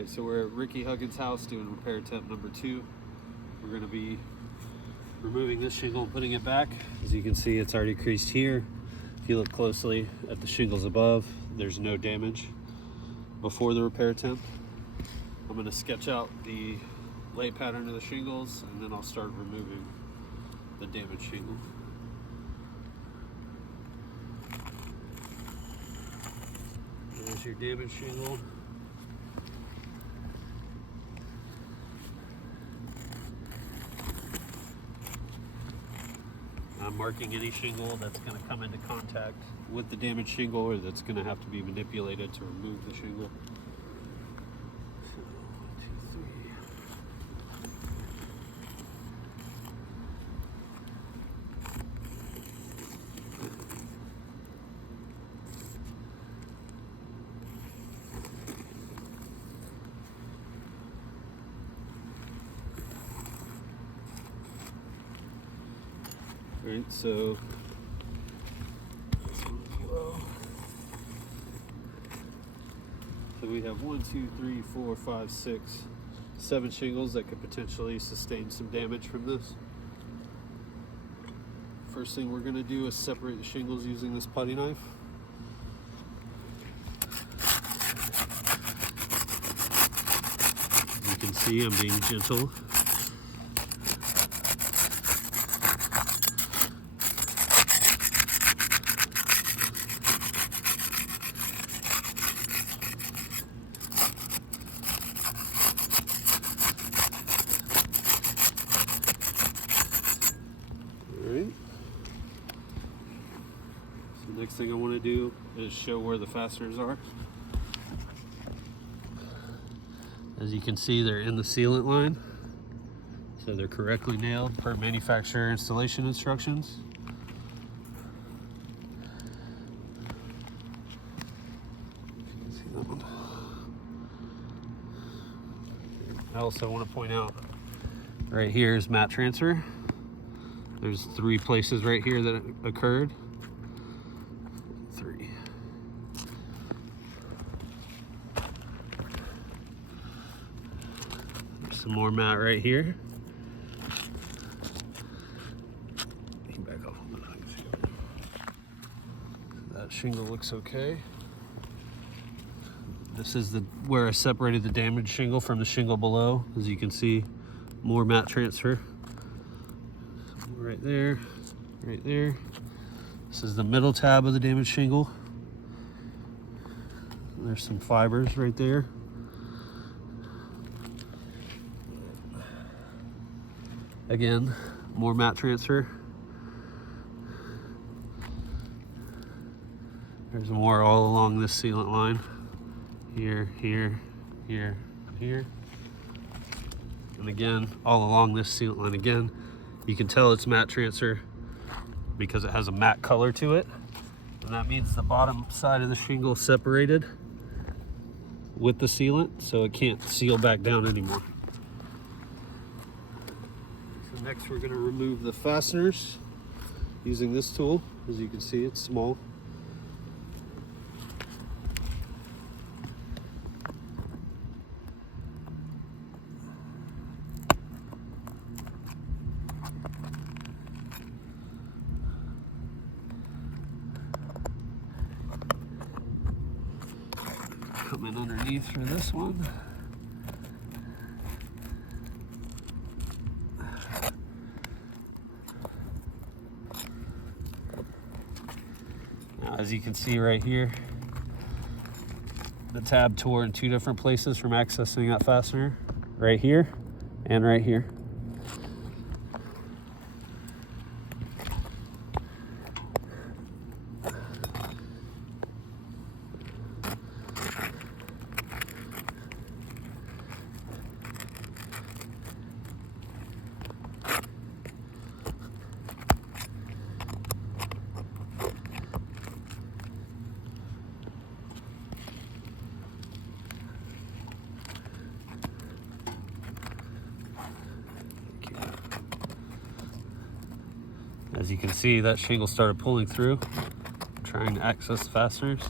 Alright, so we're at Ricky Huggins' house doing repair attempt number 2. We're going to be removing this shingle and putting it back. As you can see, it's already creased here. If you look closely at the shingles above, there's no damage before the repair attempt. I'm going to sketch out the lay pattern of the shingles, and then I'll start removing the damaged shingle. There's your damaged shingle. I'm marking any shingle that's going to come into contact with the damaged shingle or that's going to have to be manipulated to remove the shingle. So, 1, 2, 3. Alright, so this one's low. So we have 1, 2, 3, 4, 5, 6, 7 shingles that could potentially sustain some damage from this. First thing we're going to do is separate the shingles using this putty knife. You can see I'm being gentle. So next thing I want to do is show where the fasteners are. As you can see, they're in the sealant line, so they're correctly nailed per manufacturer installation instructions. You can see that one. I also want to point out right here is mat transfer. There's 3 places right here that it occurred. 3. There's some more mat right here. You can back off on that shingle looks okay. This is where I separated the damaged shingle from the shingle below. As you can see, more mat transfer. Right there, right there. This is the middle tab of the damaged shingle. There's some fibers right there. Again, more mat transfer. There's more all along this sealant line. Here, here, here, here. And again, all along this sealant line again. You can tell it's matte transfer because it has a matte color to it. And that means the bottom side of the shingle separated with the sealant, so it can't seal back down anymore. So next we're going to remove the fasteners using this tool. As you can see, it's small. Come in underneath for this one. Now, as you can see right here, the tab tore in 2 different places from accessing that fastener, right here and right here. As you can see, that shingle started pulling through, trying to access the fasteners.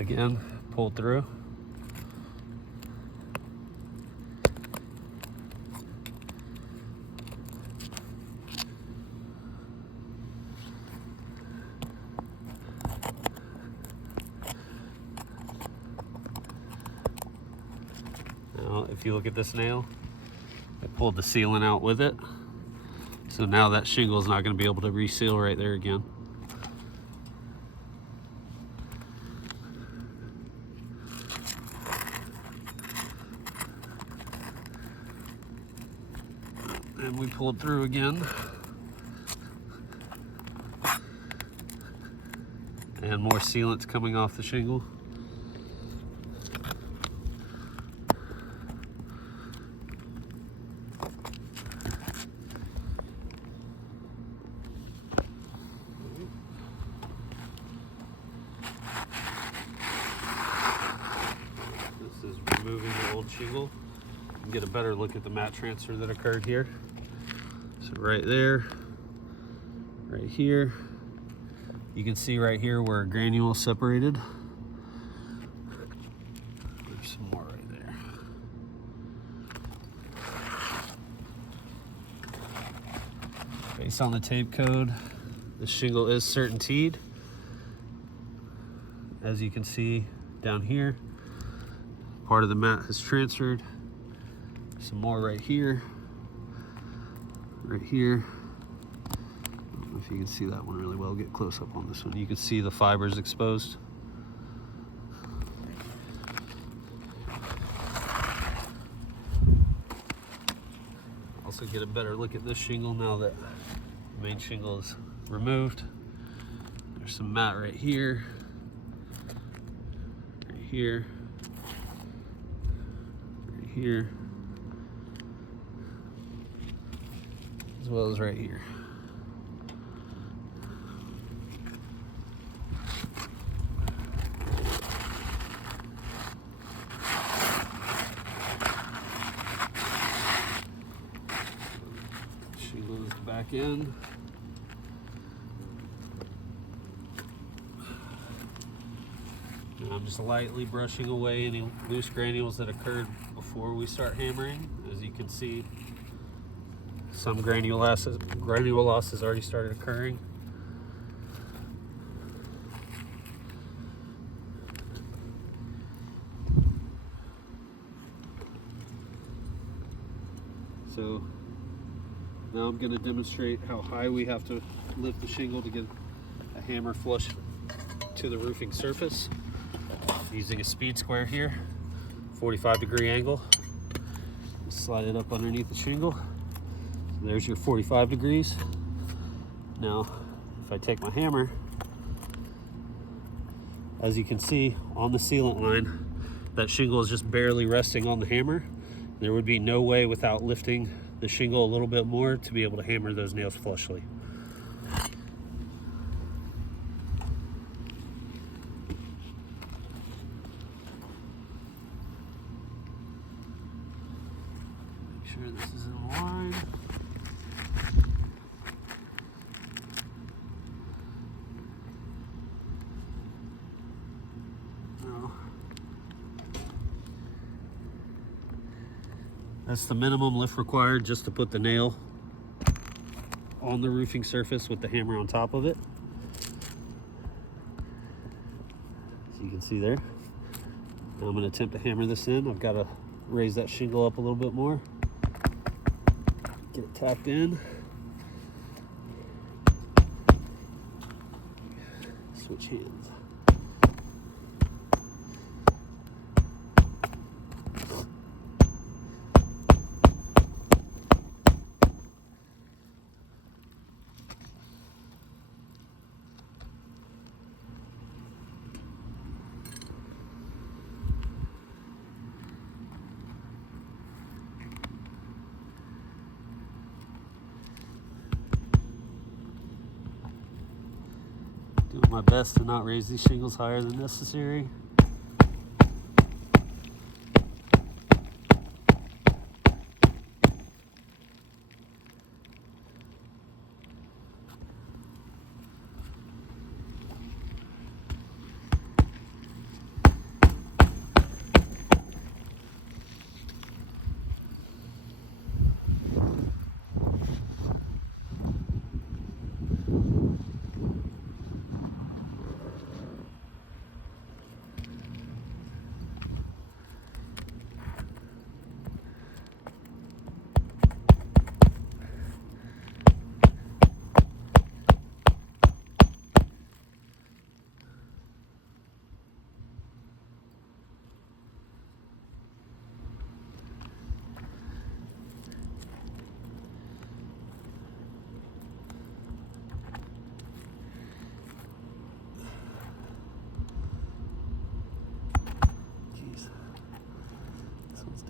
Again, pull through. Now, if you look at this nail, I pulled the sealant out with it. So now that shingle is not going to be able to reseal right there again. And we pulled through again. And more sealant's coming off the shingle. This is removing the old shingle. You can get a better look at the mat transfer that occurred here. So right there, right here, you can see right here where a granule separated. There's some more right there. Based on the tape code, the shingle is certainteed. As you can see down here, part of the mat has transferred. Some more right here, right here. I don't know if you can see that one really well. Get close up on this one. You can see the fibers exposed. Also get a better look at this shingle now that the main shingle is removed. There's some mat right here, right here, right here, as well as right here. Shingle is back in. I'm just lightly brushing away any loose granules that occurred before we start hammering. As you can see, some granule loss has already started occurring. So now I'm going to demonstrate how high we have to lift the shingle to get a hammer flush to the roofing surface. Using a speed square here, 45-degree angle. Slide it up underneath the shingle. So there's your 45 degrees. Now, if I take my hammer, as you can see on the sealant line, that shingle is just barely resting on the hammer. There would be no way without lifting the shingle a little bit more to be able to hammer those nails flushly. Make sure this is in line. Now, that's the minimum lift required just to put the nail on the roofing surface with the hammer on top of it. As you can see there. Now I'm going to attempt to hammer this in. I've got to raise that shingle up a little bit more. Get it tacked in. Switch hands. Doing my best to not raise these shingles higher than necessary.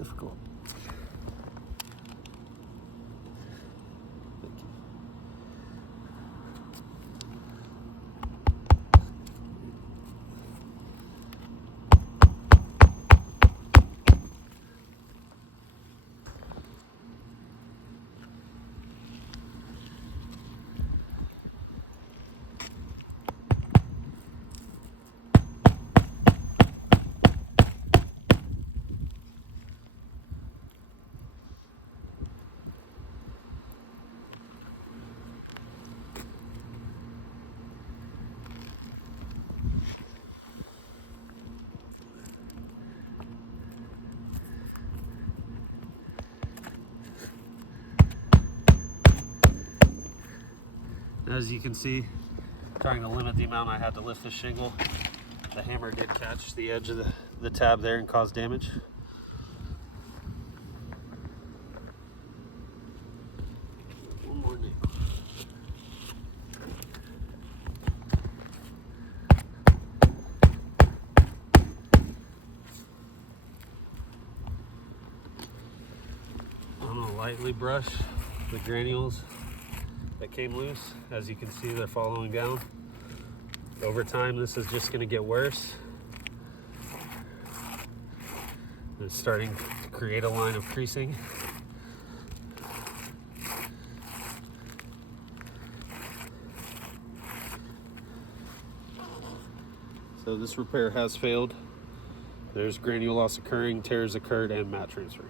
difficult. As you can see, trying to limit the amount I had to lift the shingle, the hammer did catch the edge of the tab there and cause damage. One more nail. I'm gonna lightly brush the granules that came loose. As you can see, they're following down. Over time, this is just going to get worse. It's starting to create a line of creasing. So this repair has failed. There's granule loss occurring, tears occurred, and mat transfer.